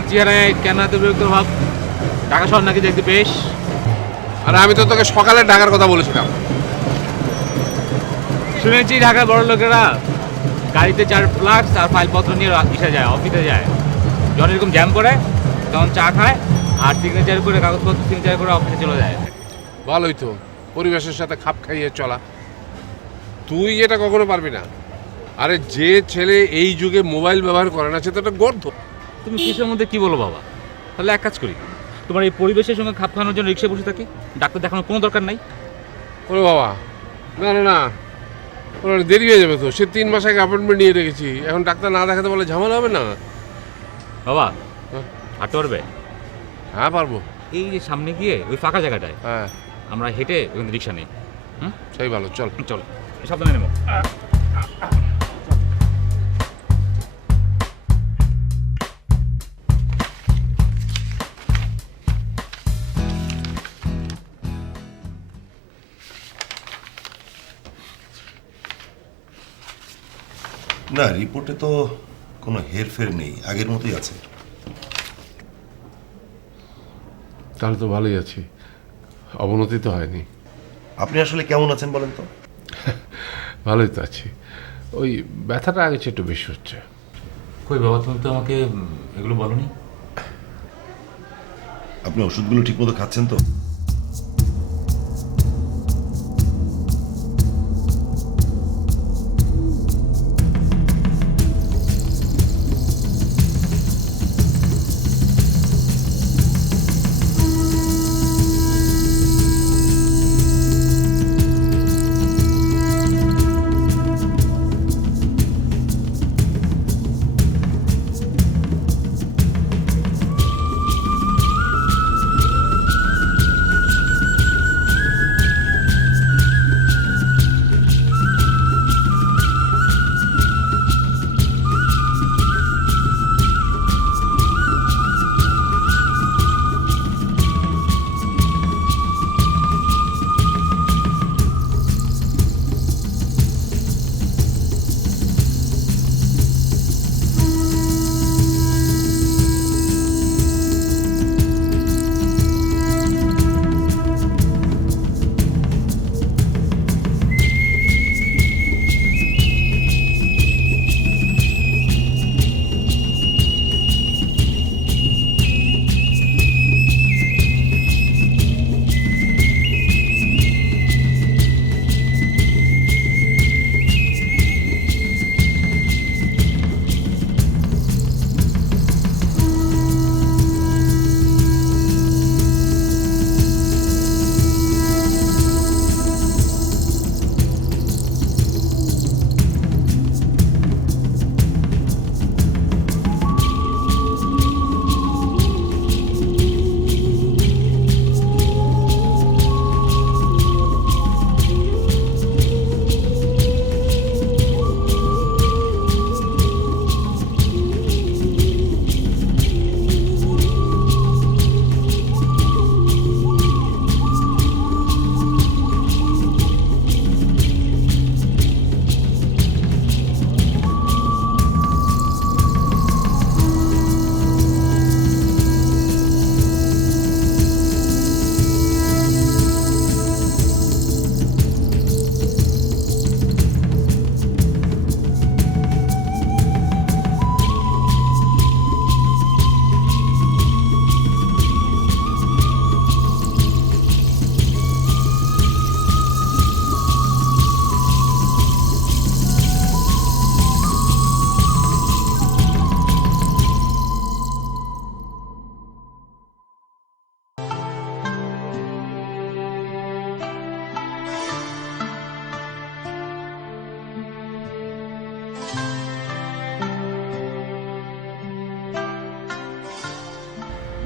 তোমার চেহারায় কেন এত বিরক্ত ভাব? ঢাকা শহর নাকি দেখতে বেশ? আর আমি তো তোকে সকালে ঢাকার কথা বলেছিলাম। শুনেছি ঢাকার বড় লোকেরা গাড়িতে 4 ফ্লাক্স আর ফাইলপত্র নিয়ে ইসে যায়, অফিসে যায়। যখন এরকম জ্যাম করে তখন চা খায় আর সিগনেচার করে, কাগজপত্র সিগনেচার করে অফিসে চলে যায়। ভালোই তো, পরিবেশের সাথে খাপ খাইয়ে চলা। তুই এটা কখনো পারবি না। আরে যে ছেলে এই যুগে মোবাইল ব্যবহার করে না সে তো একটা গর্ধ। তুমি কিসের মধ্যে কি বলো বাবা? তাহলে এক কাজ করি, তোমার এই পরিবেশের সঙ্গে খাপ খাওয়ানোর জন্য রিক্সায় বসে থাকি, ডাক্তার দেখানোর কোনো দরকার নাই। ওরে বাবা, না না না, ওর দেরি হয়ে যাবে তো। সে 3 মাস আগে অ্যাপয়েন্টমেন্ট নিয়ে রেখেছি, এখন ডাক্তার না দেখাতে বলে ঝামেলা হবে না। বাবা হ্যাঁ? হাঁটতে পারবে? হ্যাঁ পারবো। এই যে সামনে গিয়ে ওই ফাঁকা জায়গাটায় হ্যাঁ আমরা হেঁটে ওখান থেকে রিক্সা নিই। হুম, সেই ভালো, চল। চলো সাবধানে নেবো। না, রিপোর্টে তো কোনো হেরফের নেই, আগের মতোই আছে। তাহলে তো ভালোই আছি, অবনতি তো হয়নি। আপনি আসলে কেমন আছেন বলেন তো? ভালোই তো আছি, ওই ব্যথাটা আগে চেয়ে একটু বেশি হচ্ছে। কই বাবা, তুমি তো আমাকে এগুলো বলোনি। আপনি ওষুধগুলো ঠিকমতো খাচ্ছেন তো?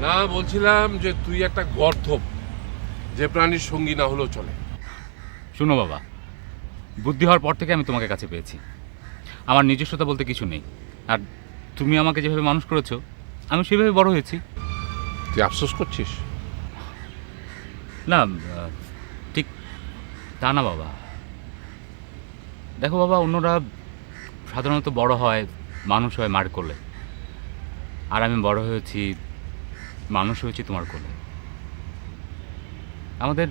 না, বলছিলাম যে তুই একটা গর্ধব, যে প্রাণীর সঙ্গী না হলেও চলে। শোনো বাবা, বুদ্ধি হওয়ার পর থেকে আমি তোমাকে কাছে পেয়েছি। আমার নিজস্বতা বলতে কিছু নেই। আর তুমি আমাকে যেভাবে মানুষ করেছো, আমি সেভাবে বড় হয়েছি। তুই আফসোস করছিস? না, ঠিক তা না বাবা। দেখো বাবা, অন্যরা সাধারণত বড় হয়, মানুষ হয় মার করলে, আর আমি বড় হয়েছি, মানুষ হয়েছি তোমার কোলে। আমাদের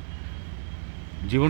জীবন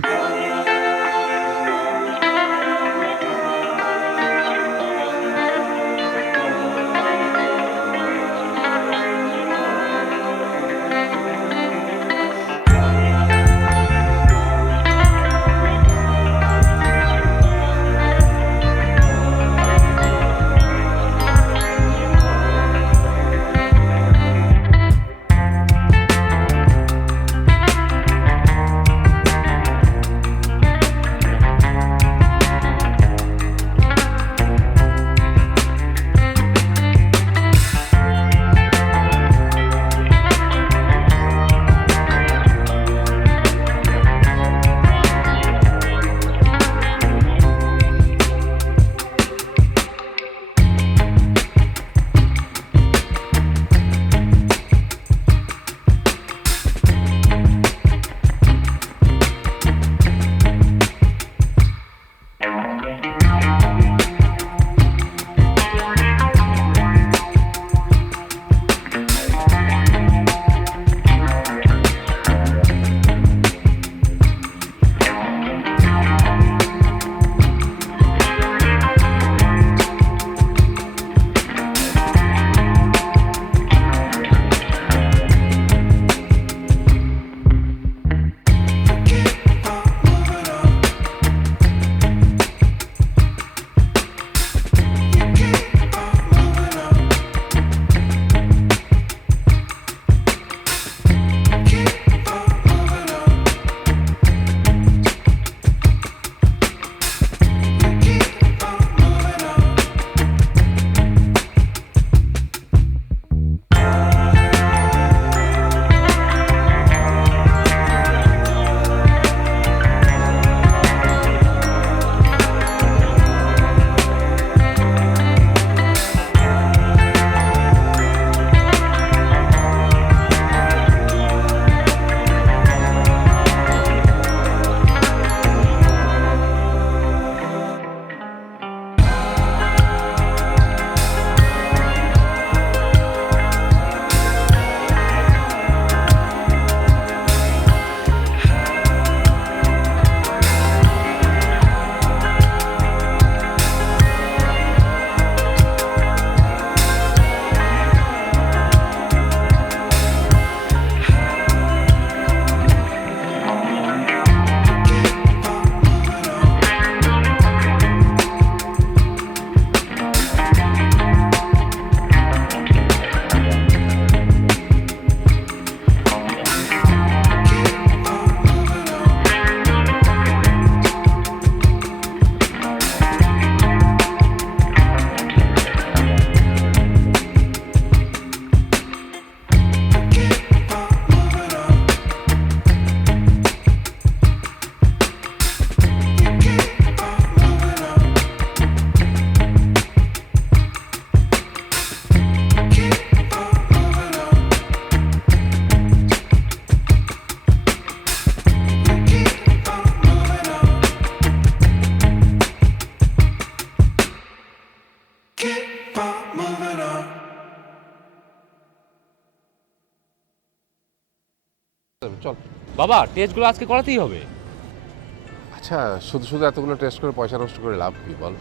চল। বাবা, টেস্টগুলো আজকে করাতেই হবে। আচ্ছা, শুধু শুধু এতগুলো টেস্ট করে পয়সা নষ্ট করে লাভ কি বল?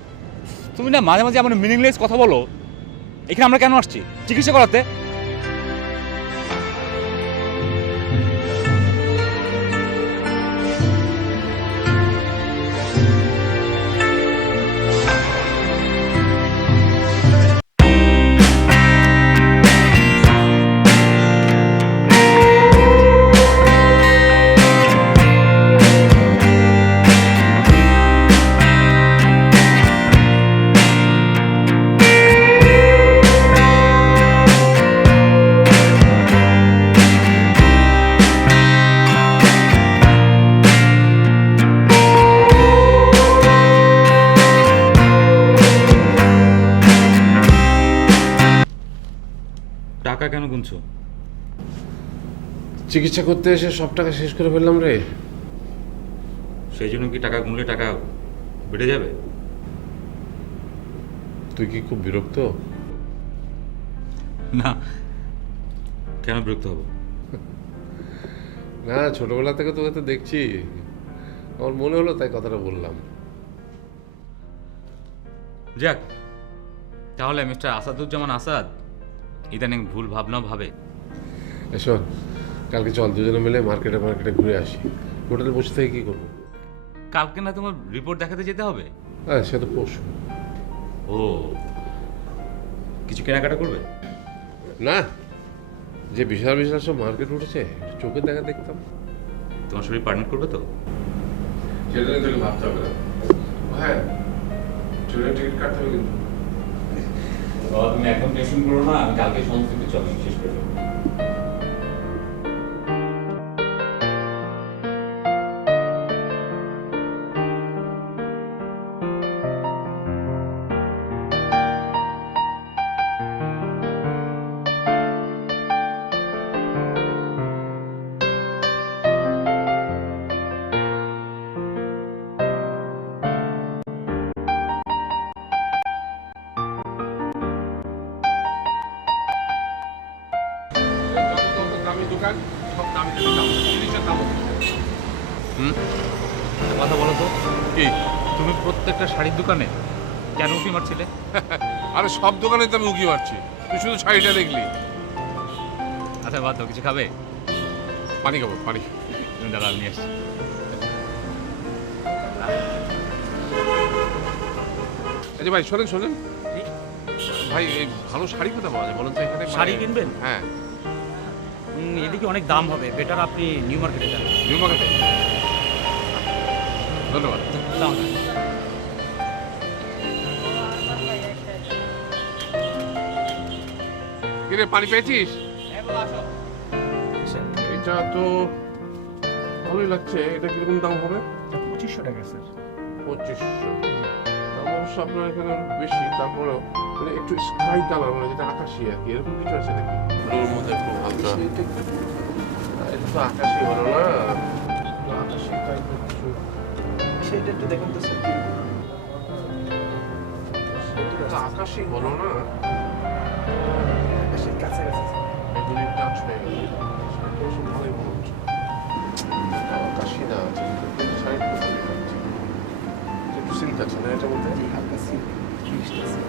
তুমি না মাঝে মাঝে এমন মিনিংলেস কথা বলো। এখানে আমরা কেন আসছি? চিকিৎসা করাতে। টাকা কেন গুনছো? চিকিৎসা করতে এসে সব টাকা শেষ করে ফেললাম রে। সেই জন্য কি টাকা গুনলে টাকা বেড়ে যাবে? তুই কি খুব বিরক্ত? না, কেন বিরক্ত হবো? না, ছোটবেলা থেকে তোকে তো দেখছি, আমার মনে হলো তাই কথাটা বললাম। যাক, তাহলে মিস্টার আসাদুজ্জামান আসাদ ইদানিং ভুল ভাবনা ভাবে। শোন, কালকে চল দুজনে মিলে মার্কেটে ঘুরে আসি। হোটেলে বসে থেকে কি করবো? কালকে না তোমার রিপোর্ট দেখাতে যেতে হবে? হ্যাঁ, সে তো পরশু। ও, কিছু কেনাকাটা করবে? না, যে বিশাল বিশাল সব মার্কেট উঠেছে, একটু চোখের দেখা দেখতাম। তোমার শরীর পার্টনার করবে তো? সেটা নিয়ে তোকে ভাবতে হবে না। হ্যাঁ, ট্রেনের টিকিট কাটতে হবে কিন্তু। তুমি এখন টেনশন করো না, আমি কালকে সমস্ত কিছু চলো শেষ করে দেবো। যত দামি দোকান, সব দামি দাম, জিনিসের দাম। একটা কথা বলো তো, কি? তুমি প্রত্যেকটা শাড়ির দোকানে কেন উঁকি মারছিলে? আরে সব দোকানে তো আমি উকি মারছি, তুই শুধু শাড়িটা দেখলি। আচ্ছা বাদ দাও, কিছু খাবে? পানি খাবো, পানি। তুমি দাঁড়া, আমি নিয়ে আসছি। আচ্ছা ভাই, শোনেন ভাই, এই ভালো শাড়ি কোথায় পাওয়া যায় বলুন তো এখানে? শাড়ি কিনবেন? হ্যাঁ। এদিকে অনেক দাম হবে, বেটার আপনি নিউ মার্কেটে যান। নিউ মার্কেটে? ধন্যবাদ। দাম। কিরে, পানি পেয়েছিস? এটা তো ভালোই লাগছে। এটা কিরকম দাম হবে? 2500 টাকা স্যার। 2500। দাম অবশ্য আপনার এখানে অনেক বেশি, তারপরেও মানে একটু স্কাই কালার, মানে যেটা আকাশি আর কি, এরকম কিছু আছে নাকি? ব্লুর মধ্যে একটু হালকা। এটা তো আকাশি হলো না, আকাশি টাইপের কিছু। সেটা একটু দেখুন তো স্যার। এটা তো আকাশি হলো না, আকাশের কাছাকাছি। এগুলি টাচ হয়ে গেল। শাড়িটা অবশ্য ভালোই মনে হচ্ছে। আকাশি না, শাড়িটা তো ভালোই লাগছে। একটু সিল্ক আছে না এটার মধ্যে? হালকা সিল্ক 30টা স্যার।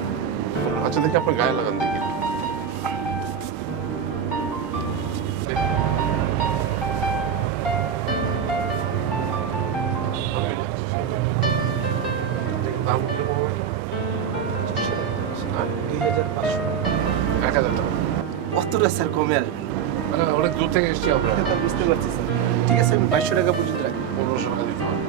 আচ্ছা, দেখি আপনার গায়ে লাগান দেখি। ভালোই লাগছে শাড়িটা। দাম কিরকম হবে? 2500। 1000 টাকা। কতটা স্যার কমে আসবে? আরে অনেক দূর থেকে এসেছি আমরা। বুঝতে পারছি স্যার। ঠিক আছে, আমি 2200 টাকা পর্যন্ত রাখি। 1500 টাকা দিতে হবে।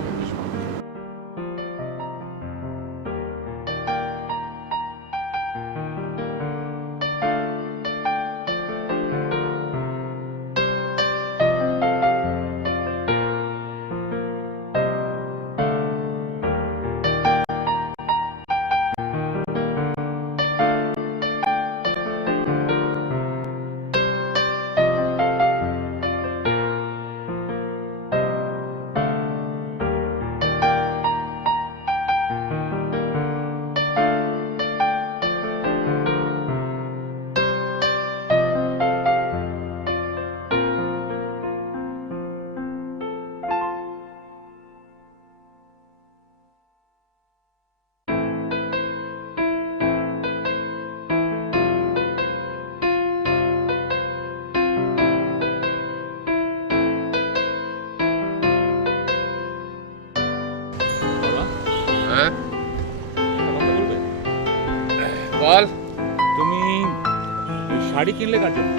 হ্যাঁ, কথা বলবে? বল। তুমি এই শাড়ি কিনলে কার জন্য?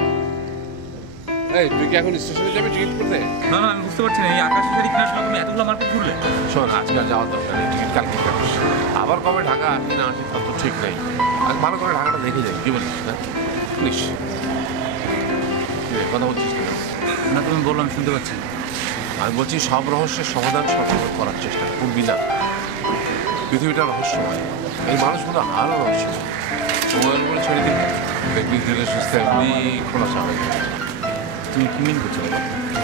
এই, তুই কি এখন স্টেশনে যাবি টিকিট করতে? না না, আমি বুঝতে পারছি না, এই আকাশি শাড়ি কেনার সময় তুমি এতগুলো মার্কেট ঘুরলে। শোন, আজকে আর যাওয়ার দরকার নেই, টিকিট কালকে কাটিস। আবার কবে ঢাকা আসি না আসি তার তো ঠিক নেই। আজ ভালো করে ঢাকাটা দেখে যাই, কি বলিস? না প্লিজ, কথা বলছিস না? না, তুমি বললো, আমি শুনতে পাচ্ছি। আমি বলছি সব রহস্যের সমাধান সঠিক করার চেষ্টা করবি না। পৃথিবীটা রহস্যময়, এই মানুষগুলো আরও রহস্যময়। সময়ের উপরে ছেড়ে দিন, দেখবি ধীরে সুস্থ এমনি খোলাসা হয়ে যাবে। তুমি কি মিন করছো বাবা?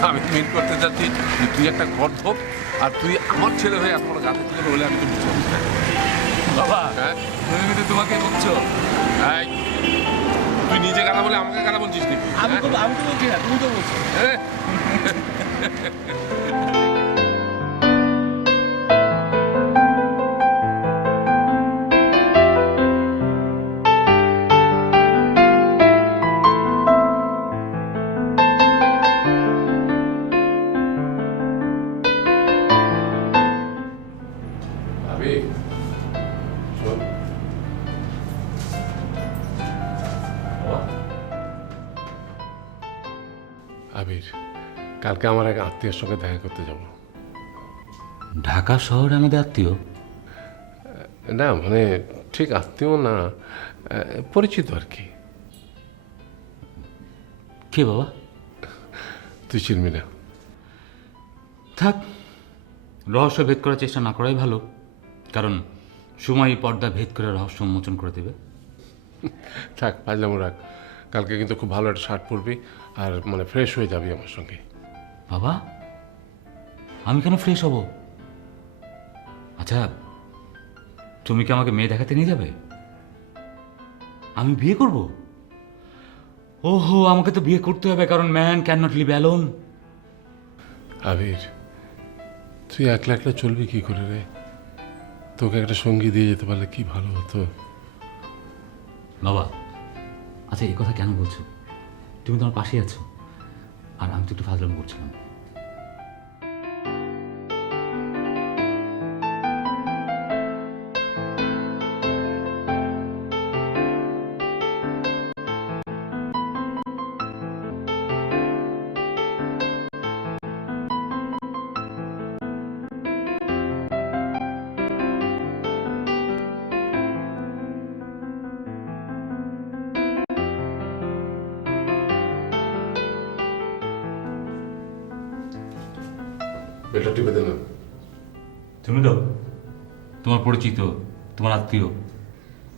আমি মিন করতে চাচ্ছি যে তুই একটা গর্ধব, আর তুই আমার ছেলে হয়ে এত বড় গাছে তুলে হলে আমি তো বুঝতে পারছি না। বাবা, হ্যাঁ, তুমি কিন্তু তোমাকে বলছো। এই, তুই নিজে গাধা বলে আমাকে গাধা বলছিস নাকি? আমি তো বলছি না, তুমি তো বলছো। হ্যাঁ? আবির, শোন। আবির, কালকে আমার এক আত্মীয়ের সঙ্গে দেখা করতে যাব। ঢাকা শহরে আমাদের আত্মীয়? না মানে ঠিক আত্মীয় না, পরিচিত আর কি। কে বাবা? তুই চিনবি না। থাক, রহস্য ভেদ করার চেষ্টা না করাই ভালো, কারণ সময় পর্দা ভেদ করে রহস্য উন্মোচন করে দেবে। থাক, পাজলামো রাখ। কালকে কিন্তু খুব ভালো একটা শার্ট পরবি আর মানে ফ্রেশ হয়ে যাবি আমার সঙ্গে। বাবা, আমি কেন ফ্রেশ হব? আচ্ছা, তুমি কি আমাকে মেয়ে দেখাতে নিয়ে যাবে? আমি বিয়ে করব? ওহো, আমাকে তো বিয়ে করতে হবে, কারণ man cannot live alone. Abir, তুই একলা একলা চলবি কি করে রে? তোকে একটা সঙ্গী দিয়ে যেতে পারলে কি ভালো হতো। বাবা, আচ্ছা এই কথা কেন বলছো? তুমি তোমার পাশেই আছো, আর আমি তো একটু ফাজলামি করছিলাম। বেলটা টিপে দে না। তুমি তো তোমার পরিচিত, তোমার আত্মীয়।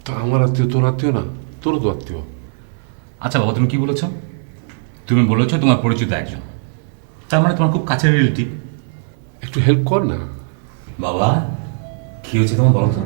তো আমার আত্মীয় তোর আত্মীয় না? তোরও তো আত্মীয়। আচ্ছা বাবা, তুমি কি বলেছো? তুমি বলেছো তোমার পরিচিত একজন, তার মানে তোমার খুব কাছের রিলেটিভ। একটু হেল্প কর না। বাবা, কি হয়েছে তোমার বলো তো?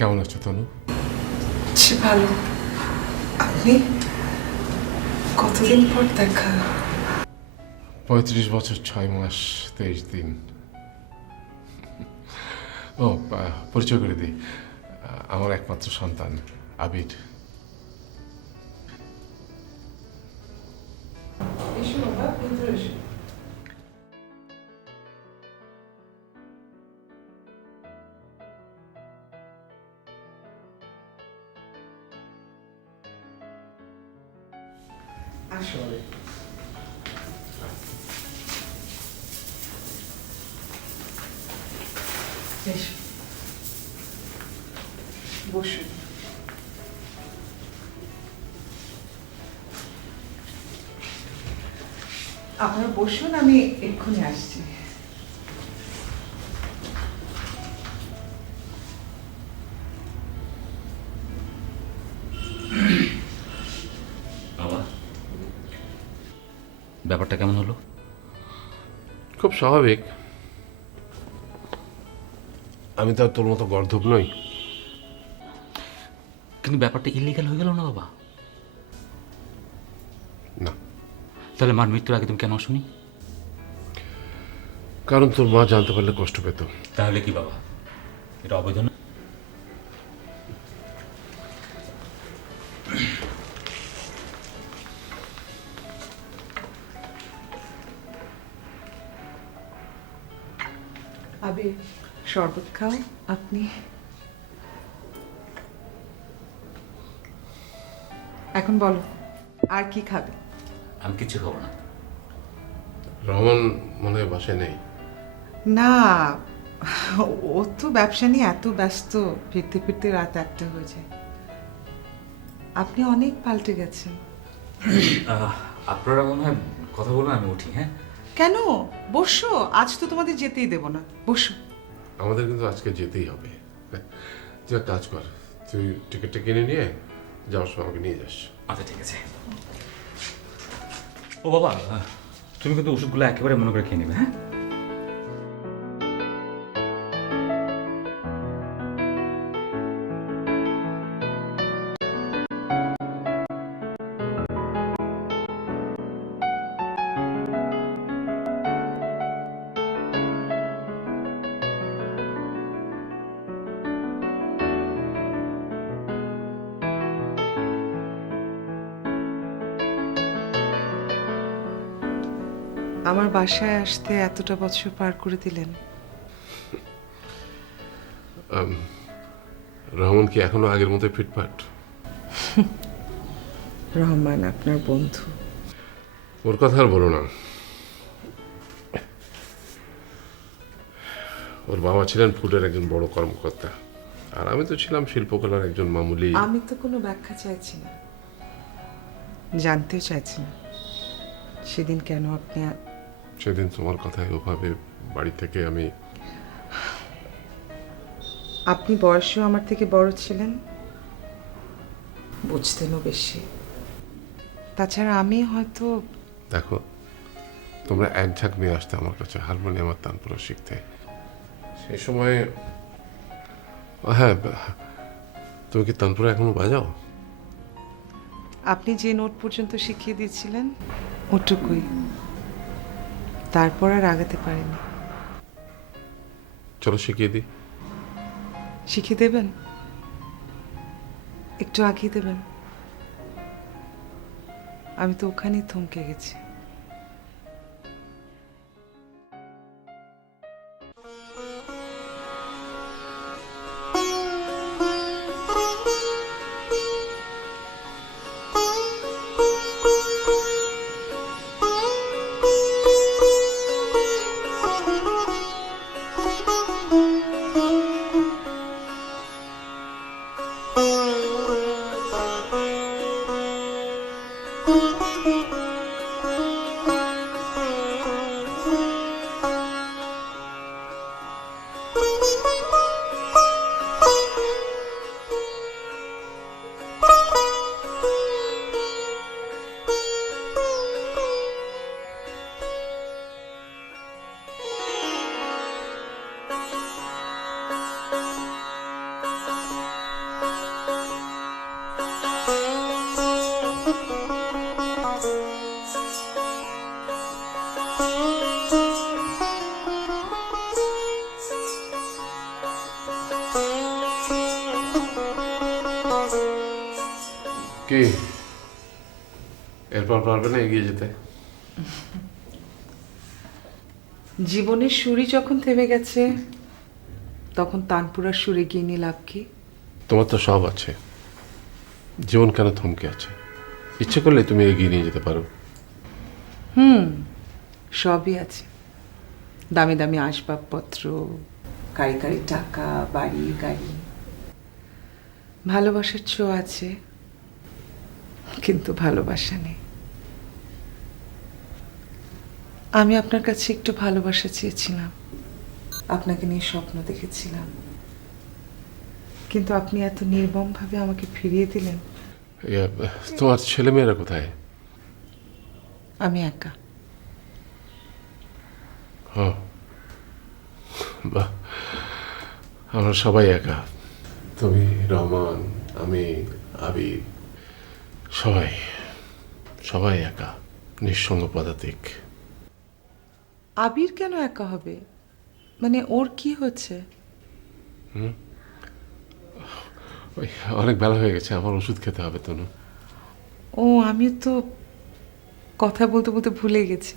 কেমন আছো তনু? সে ভালো। আপনি? কতদিন পর দেখা। 35 বছর 6 মাস 23 দিন। ও, পরিচয় করে দিই, আমার একমাত্র সন্তান আবির। এসো বাবা, ভিতরে এসো। আসো। এসো, বসুন। আপনারা বসুন, আমি এক্ষুনি আসছি। বাবা, ব্যাপারটা কেমন হলো? খুব স্বাভাবিক। আমি তো আর তোর মতো গর্ধব নই। কিন্তু ব্যাপারটা ইলিগাল হয়ে গেল না বাবা? না, তাহলে মার মৃত্যুর আগে তুমি কেন আসোনি? কারণ তোর মা জানতে পারলে কষ্ট পেত। তাহলে কি বাবা, এটা অবৈধ না? আবে, শরবত খাও। আপনি এখন বলো, আর কি খাবে? আমি কিছু খাবো না। রহমান মনে হয় বাসায় নেই। না, ও তো ব্যবসা নিয়ে এত ব্যস্ত, ফিরতে ফিরতে রাত 1টা হয়ে যায়। আপনি অনেক পাল্টে গেছেন। আপনারা মনে হয় কথা বলুন, আমি উঠি। হ্যাঁ, কেন? বসো, আজ তো তোমাদের যেতেই দেব না। বসো। আমাদের কিন্তু আজকে যেতেই হবে। তুই এক কাজ কর, তুই টিকিটটা কিনে নিয়ে যাওয়ার সময় আমাকে নিয়ে যাস। আচ্ছা ঠিক আছে। ও বাবা, তুমি কিন্তু ওষুধগুলো একেবারে মনে করে খেয়ে নেবে, হ্যাঁ? আমার বাসায় আসতে এতটা বছর পার করে দিলেন। রহমান কি এখনো আগের মতো ফিটফাট? রহমান আপনার বন্ধু। ওর কথা আর বলো না। ওর বাবা ছিলেন ফুডের একজন বড় কর্মকর্তা, আর আমি তো ছিলাম শিল্পকলার একজন মামুলি। আমি তো কোনো ব্যাখ্যা চাইছি না, জানতেও চাইছি না সেদিন কেন আপনি সেদিন তোমার কথায় ওভাবে বাড়ি থেকে আমি। আপনি বয়সেও আমার থেকে বড় ছিলেন, বুঝতেনও বেশি। তাছাড়া আমি হয়তো। দেখো, তোমরা এক ঝাঁক নিয়ে আসতে আমার কাছে হারমোনিয়াম আর তানপুরা শিখতে। সেই সময় হ্যাঁ, তুমি কি তানপুরা এখনো বাজাও? আপনি যে নোট পর্যন্ত শিখিয়ে দিয়েছিলেন ওটুকুই, তারপর আর আগাতে পারিনি। চলো শিখিয়ে দিই। শিখিয়ে দেবেন? একটু আগিয়ে দেবেন? আমি তো ওখানেই থমকে গেছি। কি এরপর পারবে না এগিয়ে যেতে? জীবনের সুরই যখন থেমে গেছে, তখন তানপুরার সুরে গিয়ে নিয়ে লাভ কি? তোমার তো সব আছে, জীবন কেন থমকে আছে? ইচ্ছে করলে তুমি এগিয়ে নিয়ে যেতে পারো। সবই আছে, দামি দামি আসবাবপত্র, কারি কারি টাকা, বাড়ি গাড়ি, ভালোবাসার ছোঁয়া আছে, কিন্তু ভালোবাসা নেই। আমি আপনার কাছে একটু ভালোবাসা চেয়েছিলাম, আপনাকে নিয়ে স্বপ্ন দেখেছিলাম, কিন্তু আপনি এত নির্মমভাবে আমাকে ফিরিয়ে দিলেন। তোমার ছেলেমেয়েরা কোথায়? আমি একা। হ্যাঁ, বাহ, আমরা সবাই একা। তুমি, রহমান, আমি, আবির, সবাই সবাই একা, নিঃসঙ্গ পদাতিক। আবির কেন একা হবে? মানে ওর কি হচ্ছে? ওই অনেক বেলা হয়ে গেছে, আমার ওষুধ খেতে হবে তনু। ও, আমি তো কথা বলতে বলতে ভুলে গেছি।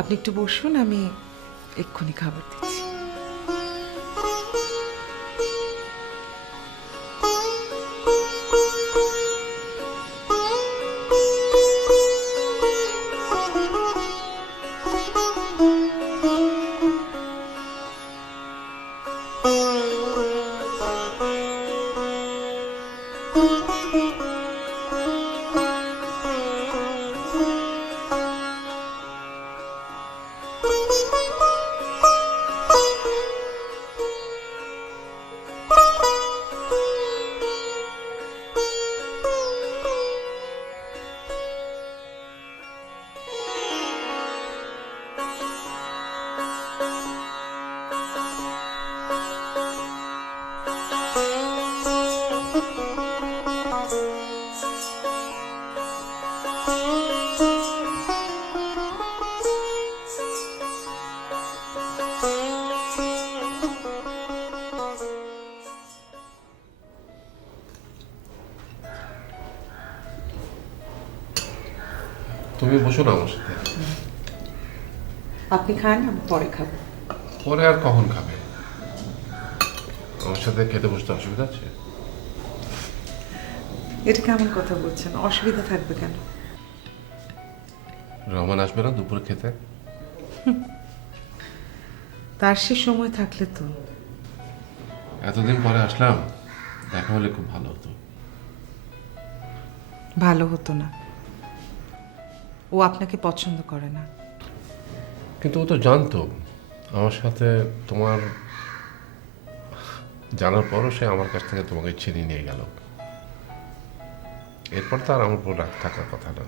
আপনি একটু বসুন, আমি এক্ষুনি খাবার দিচ্ছি। তুমি বসো না আমার সাথে। আপনি খান, আমি পরে খাবো। পরে আর কখন খাবে? আমার সাথে খেতে বসতে অসুবিধা আছে? এটা কেমন কথা বলছেন? অসুবিধা থাকবে কেন? রহমান আসবে না দুপুরে খেতে? তার সে সময় থাকলে তো। এতদিন পরে আসলাম, দেখা হলে খুব ভালো হতো। ভালো হতো না, ও আপনাকে পছন্দ করে না। কিন্তু ও তো জানতো আমার সাথে তোমার, জানার পরও সে আমার কাছ থেকে তোমাকে ছিনিয়ে নিয়ে গেল। এরপর তো আর আমার উপর রাগ থাকার কথা না।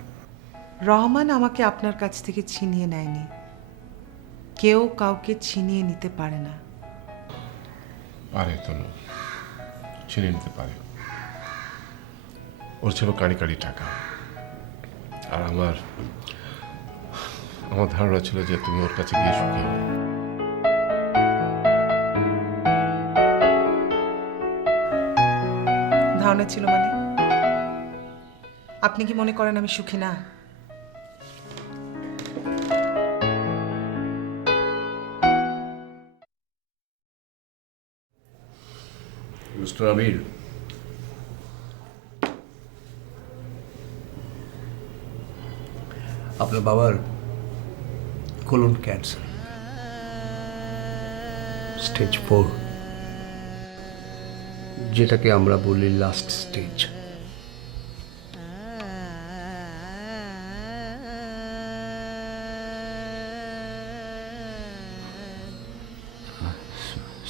রহমান আমাকে আপনার কাছ থেকে ছিনিয়ে নেয়নি। কেউ কাউকে ছিনিয়ে নিতে পারে না। পারে তো না, ছিনিয়ে নিতে পারে। ওর ছিল কাড়ি কাড়ি টাকা, আর আমার ধারণা ছিল যে তুমি ওর কাছে গিয়ে শুকিয়ে যাবে। ধারণা ছিল মানে? আপনি কি মনে করেন আমি সুখী না? মিস্টার আমির, আপনার বাবার কোলন ক্যান্সার, স্টেজ 4, যেটাকে আমরা বলি লাস্ট স্টেজ।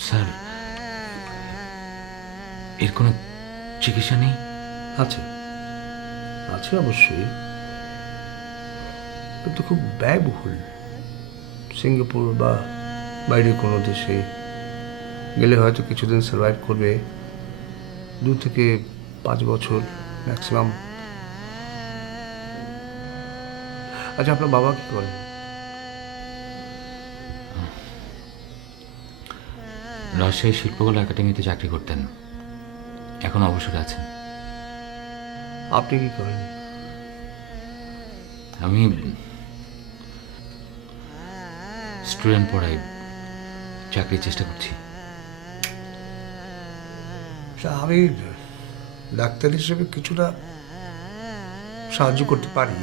স্যার, এর কোনো চিকিৎসা নেই? আছে, আছে অবশ্যই, কিন্তু খুব ব্যয়বহুল। সিঙ্গাপুর বা বাইরে কোনো দেশে গেলে হয়তো কিছুদিন সার্ভাইভ করবে, 2 থেকে 5 বছর ম্যাক্সিমাম। আচ্ছা, আপনার বাবা কি করেন? রাজশাহী শিল্পকলা একাডেমিতে চাকরি করতেন, এখন অবসরে আছেন। আপনি কি করেন? আমি স্টুডেন্ট পড়াই, চাকরির চেষ্টা করছি। আমি ডাক্তার হিসেবে কিছুটা সাহায্য করতে পারি,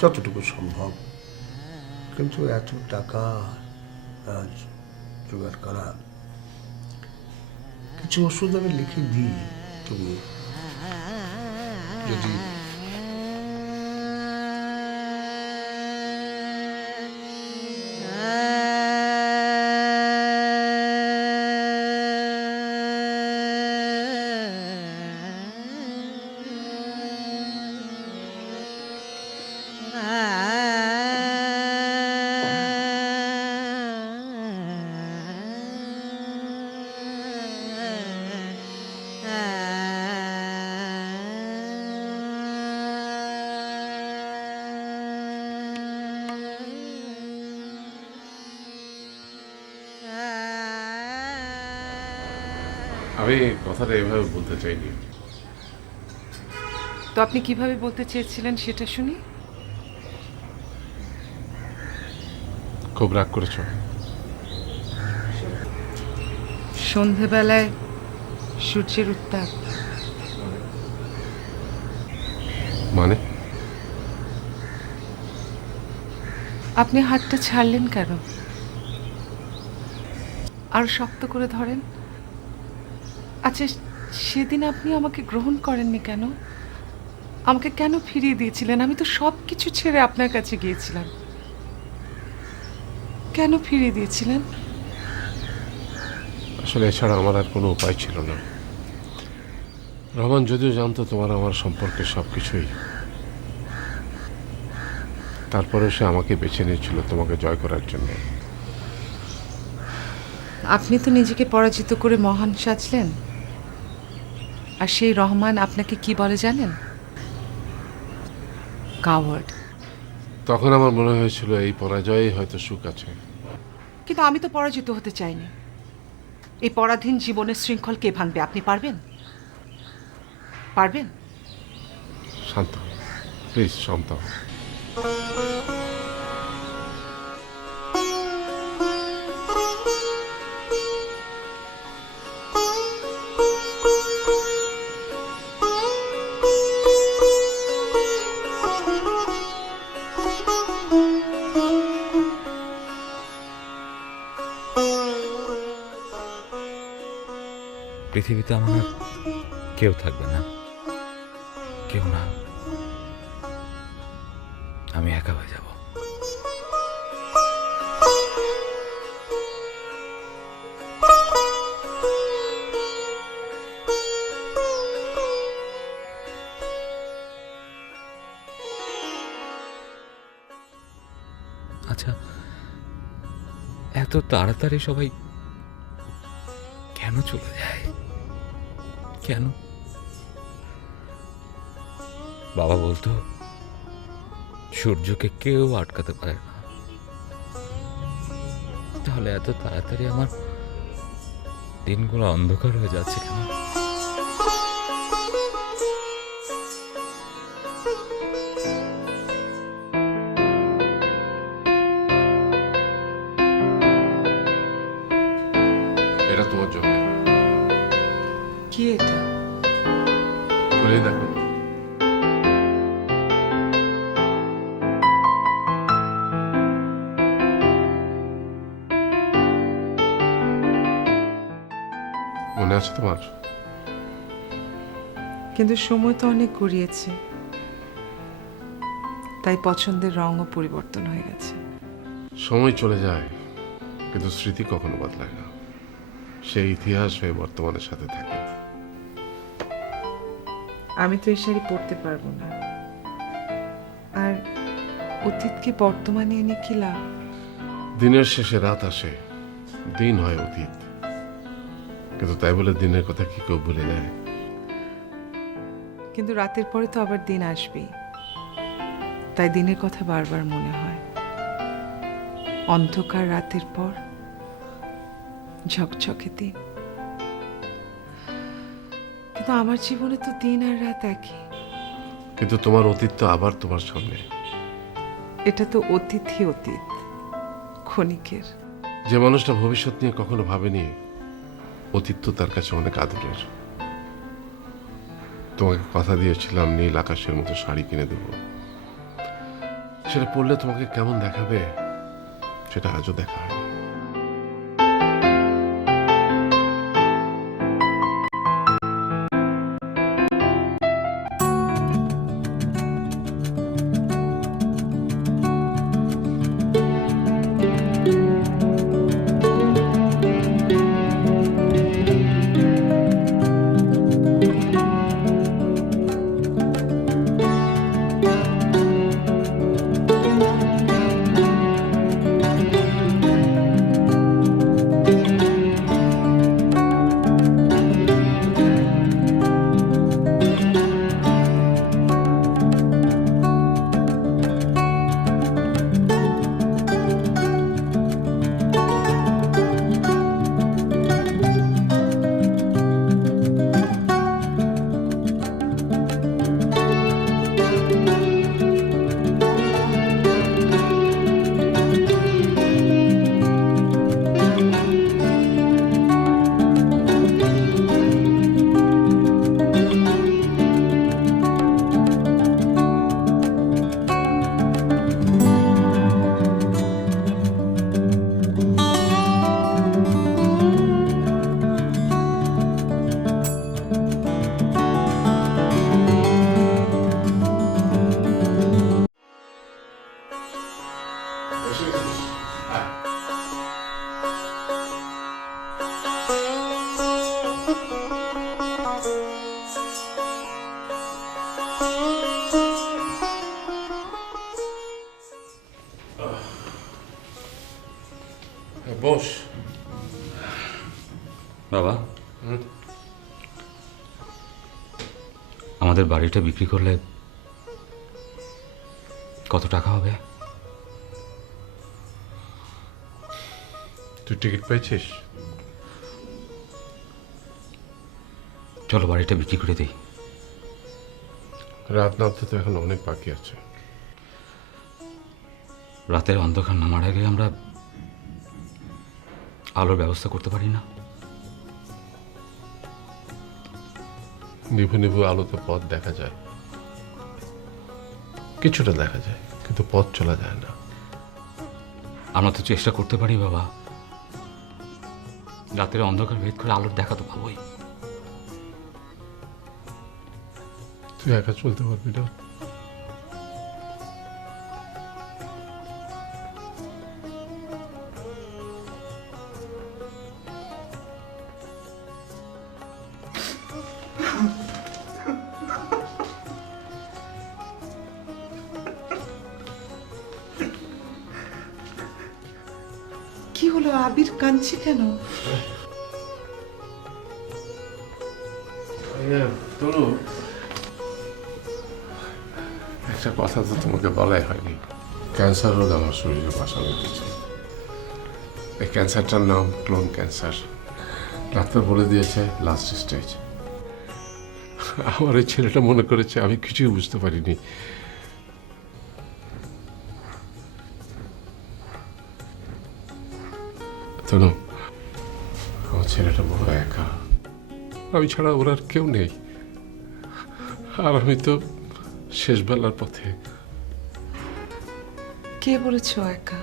যতটুকু সম্ভব, কিন্তু এত টাকা আজ জোগাড় করা। কিছু ওষুধ আমি লিখে দিই, তবু যদি আমি কথাটা এভাবে বলতে চাইনি। তো আপনি কিভাবে বলতে চেয়েছিলেন সেটা শুনি। খুব রাগ করেছ? সন্ধেবেলায় সূর্যের উত্তাপ। মানে? আপনি হাতটা ছাড়লেন কেন? আর শক্ত করে ধরেন। আচ্ছা, সেদিন আপনি আমাকে গ্রহণ করেননি কেন? আমাকে কেন ফিরিয়ে দিয়েছিলেন? আমি তো সব কিছু ছেড়ে আপনার কাছে গিয়েছিলাম। কেন ফিরিয়ে দিয়েছিলেন? আসলে এছাড়া আমার আর কোনো উপায় ছিল না। রহমান যদিও জানতো তোমার আমার সম্পর্কে সব কিছুই, তারপরেও সে আমাকে বেছে নিয়েছিল তোমাকে জয় করার জন্য। আপনি তো নিজেকে পরাজিত করে মহান সাজলেন, আর সেই রহমান আপনাকে কি বলে জানেন? কাওয়ার্ড। তখন আমার মনে হয়েছিল এই পরাজয়ে হয়তো সুখ আছে। কিন্তু আমি তো পরাজিত হতে চাইনি। এই পরাধীন জীবনের শৃঙ্খল কে ভাঙবে? আপনি পারবেন? পারবেন? শান্ত, প্লিজ শান্ত হও। পৃথিবীতে আমার আর কেউ থাকবে না, কেউ না, আমি একা হয়ে যাব। আচ্ছা, এত তাড়াতাড়ি সবাই কেন চলে যায়? কেন? বাবা বলতো সূর্যকে কেউ আটকাতে পারে না। তাহলে এত তাড়াতাড়ি আমার দিনগুলো অন্ধকার হয়ে যাচ্ছে কেন? এটা তোমার জন্য। কি এটা? খুলে দেখো। মনে আছে তোমার? কিন্তু সময় তো অনেক গড়িয়েছে, তাই পছন্দের রঙও পরিবর্তন হয়ে গেছে। সময় চলে যায়, কিন্তু স্মৃতি কখনো বদলায় না। সেই ইতিহাস হয়ে বর্তমানের সাথে থাকে। আমি তো এই শাড়ি পরতে পারবো না, আর অতীতকে বর্তমানে এনে কি লাভ? দিনের শেষে রাত আসে, দিন হয় অতীত, কিন্তু তাই বলে দিনের কথা কি কেউ ভুলে যায়? কিন্তু রাতের পরে তো আবার দিন আসবেই, তাই দিনের কথা বারবার মনে হয়। অন্ধকার রাতের পর ঝকঝকে দিন। কিন্তু আমার জীবনে তো দিন আর রাত একই। কিন্তু তোমার অতীত তো আবার তোমার সামনে। এটা তো অতীতই অতীত, ক্ষণিকের। যে মানুষটা ভবিষ্যৎ নিয়ে কখনো ভাবেনি, অতীত তো তার কাছে অনেক আদরের। তোমাকে কথা দিয়েছিলাম নীল আকাশের মতো শাড়ি কিনে দেবো, সেটা পরলে তোমাকে কেমন দেখাবে সেটা আজও দেখা হয়। বস। বাবা, আমাদের বাড়িটা বিক্রি করলে কত টাকা হবে? তুই টিকিট পেয়েছিস? চলো বাড়িটা বিক্রি করে দিই। রাত নামতে তো এখন অনেক বাকি আছে। রাতের অন্ধকার নামার আগে আমরা আলোর ব্যবস্থা করতে পারি না? নিভু নিভু আলোতে পথ দেখা যায়, কিছুটা দেখা যায়, কিন্তু পথ চলা যায় না। আমরা তো চেষ্টা করতে পারি বাবা, রাতের অন্ধকার ভেদ করে আলোর দেখা তো পাবোই। তুই একা চলতে পারবি না। কি হলো, আবির কাঁদছে কেন? তনু, একটা কথা তো তোমাকে বলাই হয়নি। ক্যান্সার রোগ আমার শরীরে বাসা বেঁধেছে। এই ক্যান্সারটার নাম ক্লোন ক্যান্সার। ডাক্তার বলে দিয়েছে লাস্ট স্টেজ। আমার এই ছেলেটা মনে করেছে আমি কিছুই বুঝতে পারিনি। তনু, আমার ছেলেটা বড় একা, আমি ছাড়া ওর আর কেউ নেই। আর আমি তো শেষ বেলার পথে। কে বলেছো একা?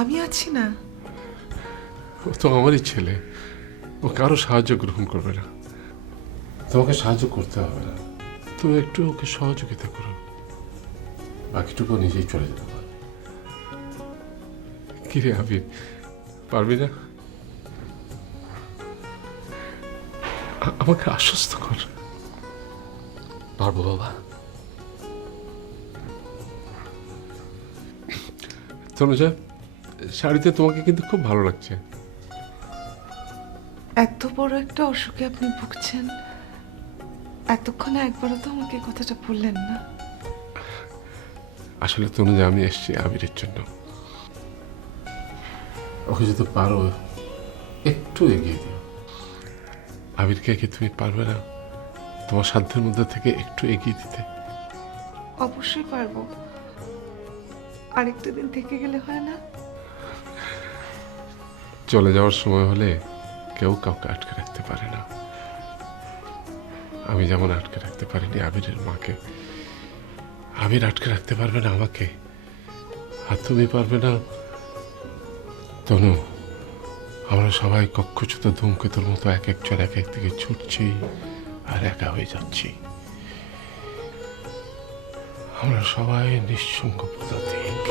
আমি আছি না। ও তো আমারই ছেলে, ও কারো সাহায্য গ্রহণ করবে না। তোমাকে সাহায্য করতে হবে না, তুমি একটু ওকে সহযোগিতা করো, বাকিটুকু নিজেই চলে যেতে পারবে। কিরে আবির, পারবি না? আমাকে আশ্বস্ত কর। পারবো বাবা। তনুজা, শাড়িতে তোমাকে কিন্তু খুব ভালো লাগছে। এত বড় একটা অসুখে আপনি ভুগছেন, এতক্ষণে একবারও তো আমাকে এই কথাটা বললেন না। আসলে তনুজা, আমি এসেছি আবিরের জন্য। ওকে যদি পারো একটু এগিয়ে দিও। আবিরকে কি তুমি পারবে না তোমার সাধ্যের মধ্যে থেকে একটু এগিয়ে দিতে? অবশ্যই পারবো, আরেকটা দিন থেকে গেলে হয় না? চলে যাওয়ার সময় হলে কেউ কাউকে আটকে রাখতে পারে না। আমি যেমন আটকে রাখতে পারিনি আবিরের মাকে, আবির আটকে রাখতে পারবে না আমাকে, আর তুমি পারবে না তনু। আমরা সবাই কক্ষচ্যুত ধূমকেতুর মতো এক একজন এক এক দিকে ছুটছি আর একা হয়ে যাচ্ছি। আমরা সবাই নিঃসঙ্গ পদাতিক।